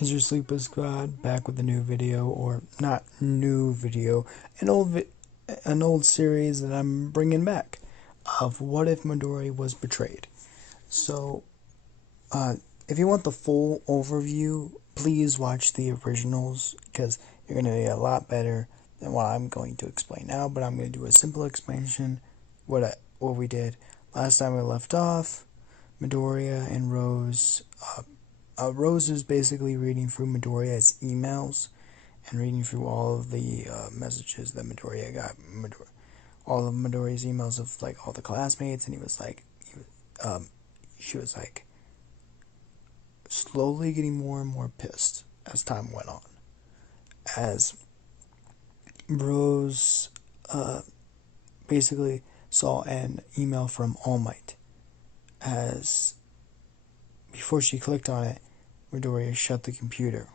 Is your Sleeper Squad back with a new video, or not new video, an old series that I'm bringing back of what if Midori was betrayed. So, if you want the full overview, please watch the originals because you're gonna be a lot better than what I'm going to explain now. But I'm gonna do a simple explanation what we did last time. We left off Midoriya and Rose. Rose is basically reading through Midoriya's emails and reading through all of the messages that Midoriya got. All of Midoriya's emails of like all the classmates, and she was like slowly getting more and more pissed as time went on. As Rose basically saw an email from All Might. As before she clicked on it, Midoriya shut the computer,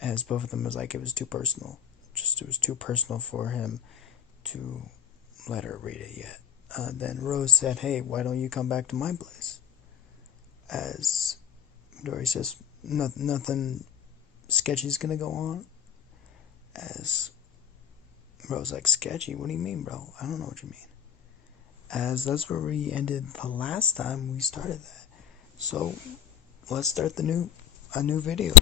as both of them was like it was too personal. It was too personal for him to let her read it yet. Then Rose said, "Hey, why don't you come back to my place?" As Midoriya says, "Nothing sketchy's gonna go on." As Rose like, "Sketchy? What do you mean, bro? I don't know what you mean." As that's where we ended the last time we started that. So let's start a new video.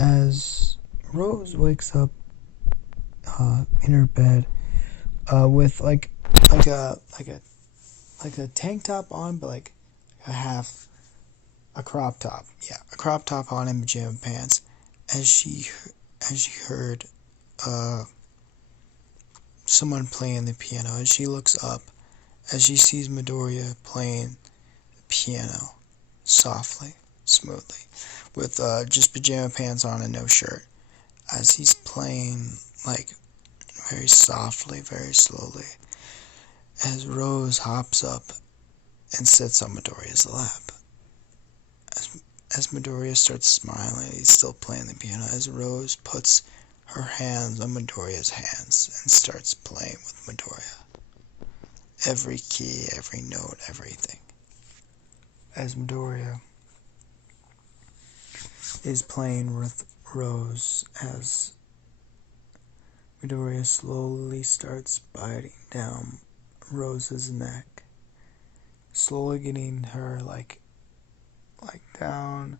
As Rose wakes up in her bed with like a tank top on, but like a crop top. Yeah, a crop top on and pajama pants. As she heard someone playing the piano. As she looks up, as she sees Midoriya playing the piano softly, smoothly, with just pajama pants on and no shirt. As he's playing like very softly, very slowly. As Rose hops up and sits on Midoriya's lap. As Midoriya starts smiling, he's still playing the piano. As Rose puts her hands on Midoriya's hands and starts playing with Midoriya. Every key, every note, everything. As Midoriya is playing with Rose, as Midoriya slowly starts biting down Rose's neck, slowly getting her like down,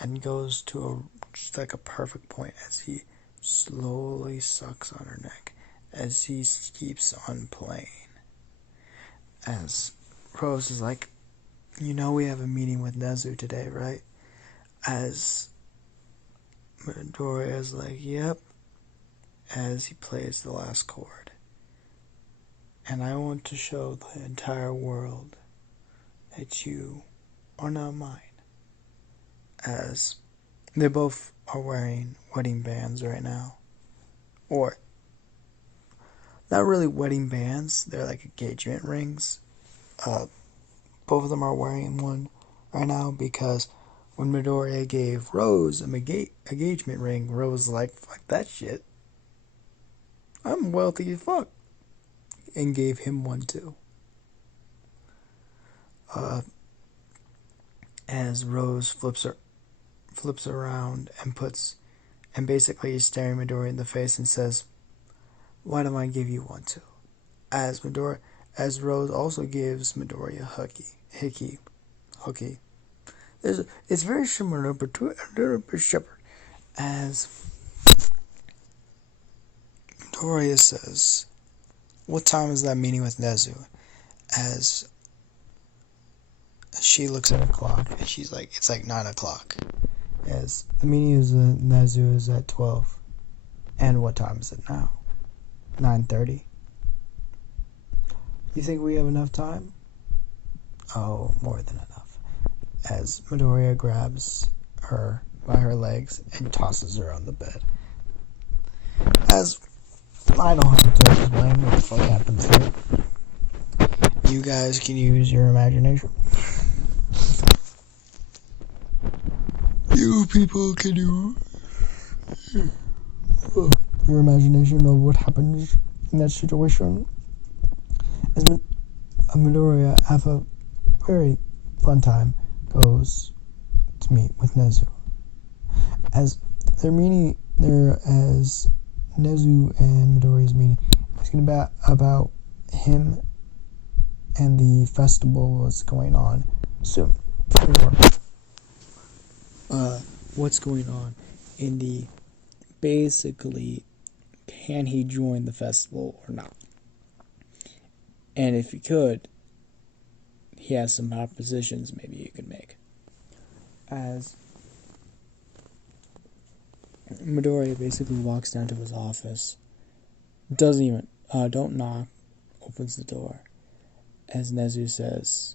and goes to just like a perfect point as he slowly sucks on her neck as he keeps on playing. As Rose is like, we have a meeting with Nezu today, right? As Midoriya is like, yep. As he plays the last chord. And I want to show the entire world that you are not mine. As they both are wearing wedding bands right now. Or, not really wedding bands, they're like engagement rings. Both of them are wearing one right now because when Midoriya gave Rose an engagement ring, Rose was like, fuck that shit. I'm wealthy as fuck. And gave him one too. As Rose flips around and basically is staring Midoriya in the face and says, why don't I give you one too? As Rose also gives Midoriya a hooky. It's very similar, but to a little bit shepherd. As Midoriya says, what time is that meeting with Nezu? As she looks at her clock and she's like, it's like 9 o'clock. As the meeting is Nezu is at 12. And what time is it now? 9:30. You think we have enough time? Oh, more than enough. As Midoriya grabs her by her legs and tosses her on the bed. As I don't have to explain what the fuck happens here. You guys can use your imagination. You people can use your imagination of what happens in that situation. As Midoriya have a very fun time, goes to meet with Nezu. As as Nezu and Midoriya's meeting, asking about him and the festival was going on soon. Or, what's going on in the basically, can he join the festival or not? And if he could, he has some propositions maybe he could make. As Midoriya basically walks down to his office, doesn't even, don't knock, opens the door, as Nezu says,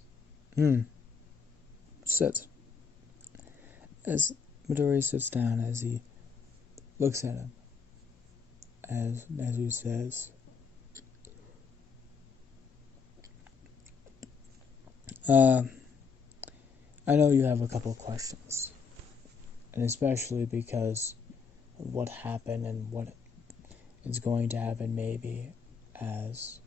sit. As Midoriya sits down, as he looks at him, as Nezu says, I know you have a couple of questions, and especially because of what happened and what is going to happen maybe, as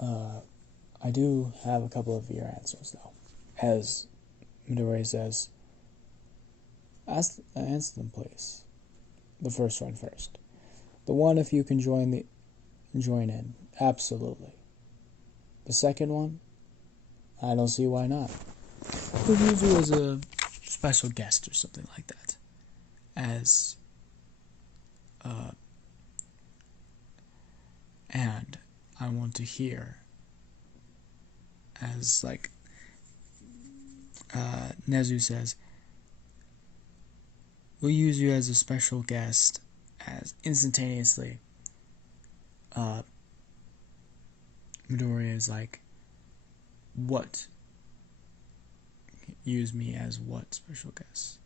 I do have a couple of your answers though. As Midoriya says, answer them please. The first one first. The one, if you can join in, absolutely. The second one, I don't see why not. We'll use you as a special guest or something like that. As and I want to hear, as like Nezu says, we'll use you as a special guest, as instantaneously Midoriya is like, what? Use me as what special guest?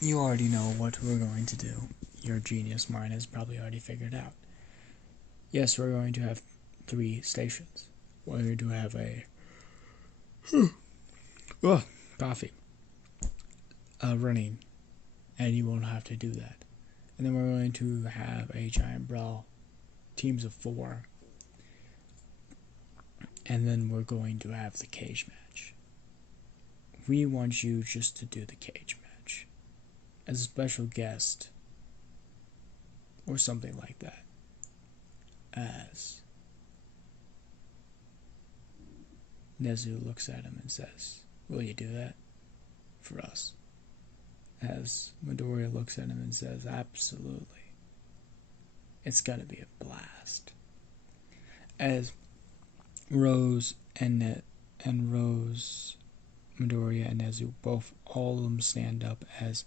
You already know what we're going to do. Your genius mind has probably already figured out. Yes, we're going to have 3 stations. We're going to have a coffee running, and you won't have to do that. And then we're going to have a giant brawl, teams of 4, and then we're going to have the cage match. We want you just to do the cage match as a special guest or something like that. As Nezu looks at him and says, will you do that for us? As Midoriya looks at him and says, absolutely. It's gonna be a blast. As Rose and Rose, Midoriya and Nezu, all of them stand up, as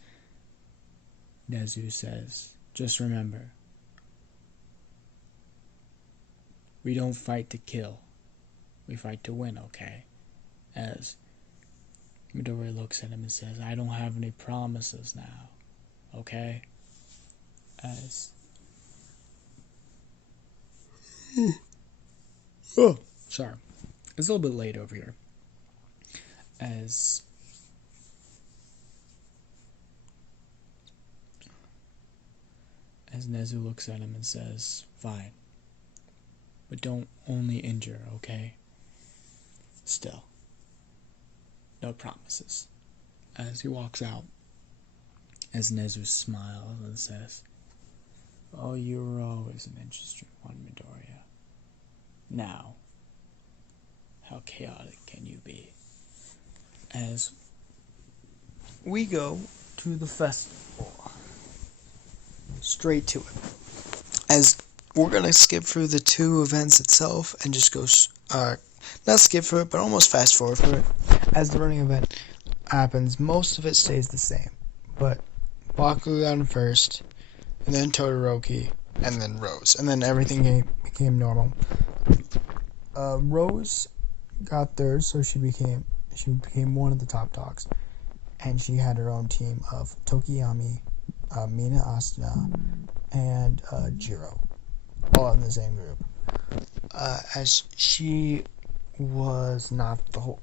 Nezu says, just remember, we don't fight to kill, we fight to win, okay? As Midoriya looks at him and says, I don't have any promises now, okay? As sorry, it's a little bit late over here. As Nezu looks at him and says, fine, but don't only injure, okay? Still, no promises. As he walks out, as Nezu smiles and says, oh, you were always an interesting one, Midoriya. Now, how chaotic can you be? As we go to the festival, straight to it. As we're going to skip through the 2 events itself and just go, not skip through it, but almost fast forward through it. As the running event happens, most of it stays the same. But Bakugan first, and then Todoroki, and then Rose. And then everything became normal. Rose got third, so she became one of the top dogs. And she had her own team of Tokiyami, Mina Asuna, and Jiro, all in the same group. As she was not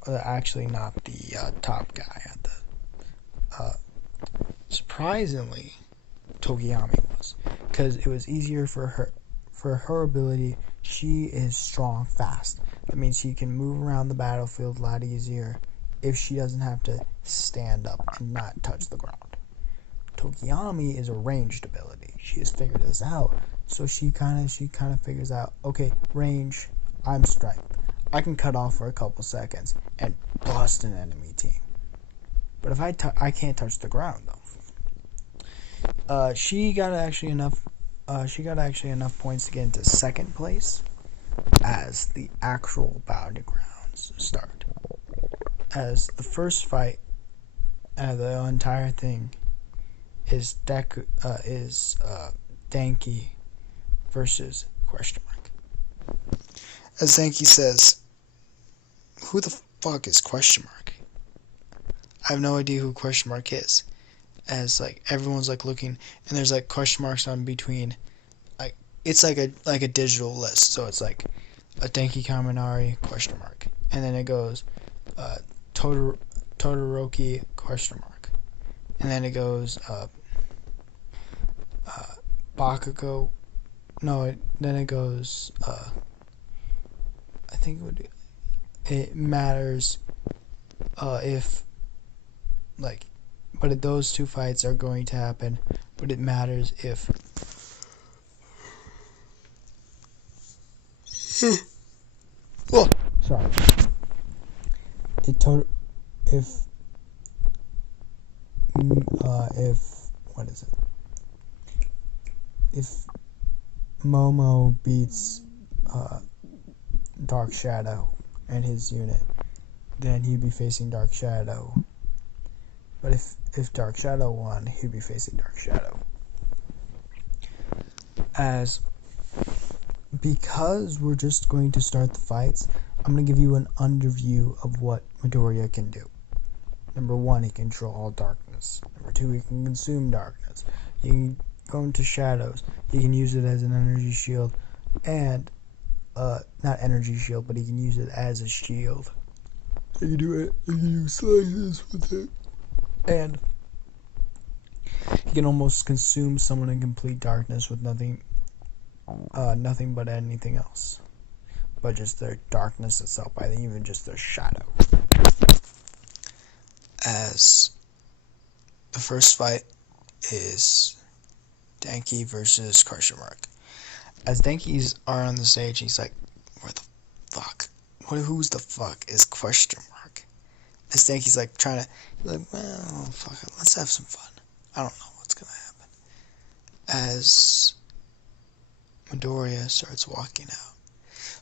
actually not the top guy at the. Surprisingly, Tokiyami was, because it was easier for her ability She is strong, fast. That means she can move around the battlefield a lot easier if she doesn't have to stand up and not touch the ground. Tokiyami is a ranged ability. She has figured this out, so she kind of figures out, okay, range, I'm strength. I can cut off for a couple seconds and bust an enemy team. But if I can't touch the ground though. She got actually enough points to get into second place as the actual battlegrounds start. As the first fight of the entire thing is Denki versus question mark. As Denki says, who the fuck is question mark? I have no idea who question mark is. As like everyone's like looking, and there's like question marks on between, like it's like a digital list. So it's like a Denki Kaminari question mark, and then it goes Todoroki question mark, and then it goes Bakugo. No, then it goes I think it matters if like, but those two fights are going to happen, but it matters if oh, sorry. If what is it? If Momo beats Dark Shadow and his unit, then he'd be facing Dark Shadow. But if Dark Shadow won, he'd be facing Dark Shadow. Because we're just going to start the fights, I'm going to give you an underview of what Midoriya can do. Number 1, he can control all darkness. Number 2, he can consume darkness. He can go into shadows. He can use it as an energy shield, and not energy shield, but he can use it as a shield. He can do it. He can do slices with it, and he can almost consume someone in complete darkness with nothing but anything else, but just their darkness itself, by even just their shadow. As the first fight is Denki versus question mark. As Denki's are on the stage, he's like, where the fuck? Who's the fuck is question mark? As Denki's like trying to, like, well, fuck it, let's have some fun. I don't know what's gonna happen. As Midoriya starts walking out,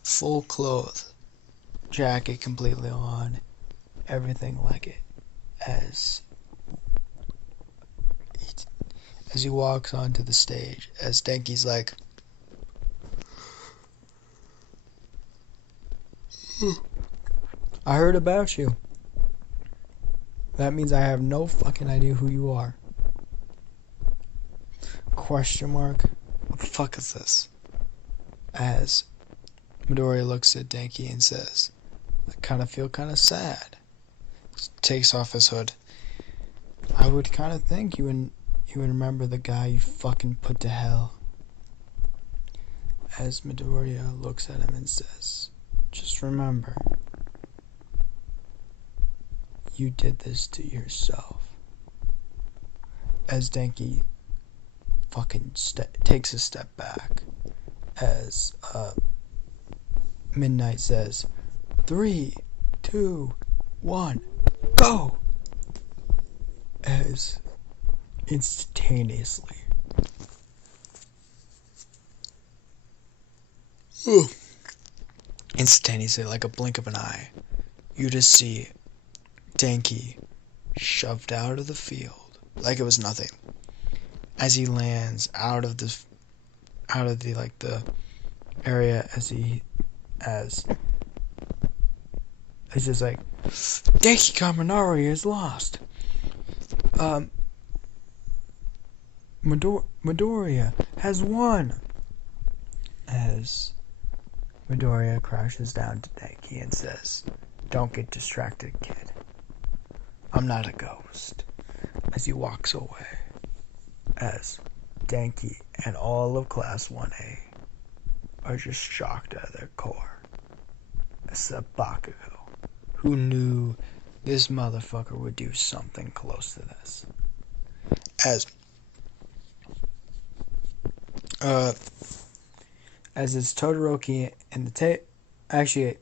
full clothes, jacket completely on, everything like it. As he walks onto the stage, as Denki's like, I heard about you. That means I have no fucking idea who you are. Question mark. What the fuck is this? As Midoriya looks at Denki and says, I kind of feel kind of sad. Takes off his hood. I would kind of think you would remember the guy you fucking put to hell. As Midoriya looks at him and says, just remember, you did this to yourself. As Denki fucking takes a step back, as Midnight says, 3, 2, 1, go! As instantaneously, like a blink of an eye, you just see Denki shoved out of the field like it was nothing. As he lands out of the like the area, as it's just like, Denki Kaminari is lost. Midoriya has won. As Midoriya crashes down to Denki and says, don't get distracted, kid. I'm not a ghost. As he walks away, as Denki and all of Class 1A are just shocked at their core. It's a Bakugo. Who knew this motherfucker would do something close to this? Uh, as it's Todoroki and the tape. Actually,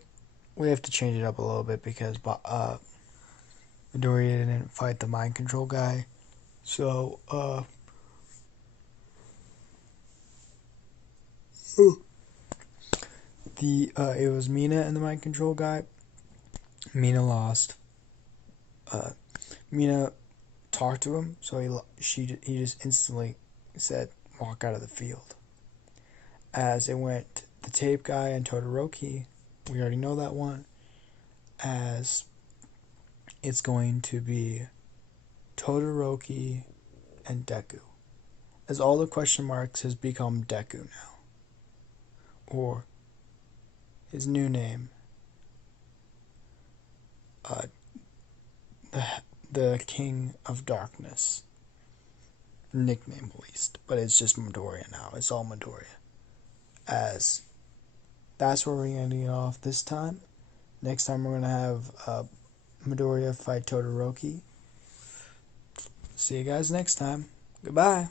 we have to change it up a little bit because Midoriya didn't fight the mind control guy. So, it was Mina and the mind control guy. Mina lost. Mina talked to him, so he just instantly said, "Walk out of the field." As it went, the tape guy and Todoroki, we already know that one. As it's going to be Todoroki and Deku. As all the question marks has become Deku now. Or his new name, the King of Darkness. Nickname at least. But it's just Midoriya now. It's all Midoriya. As that's where we're ending it off this time. Next time we're going to have Midoriya fight Todoroki. See you guys next time. Goodbye.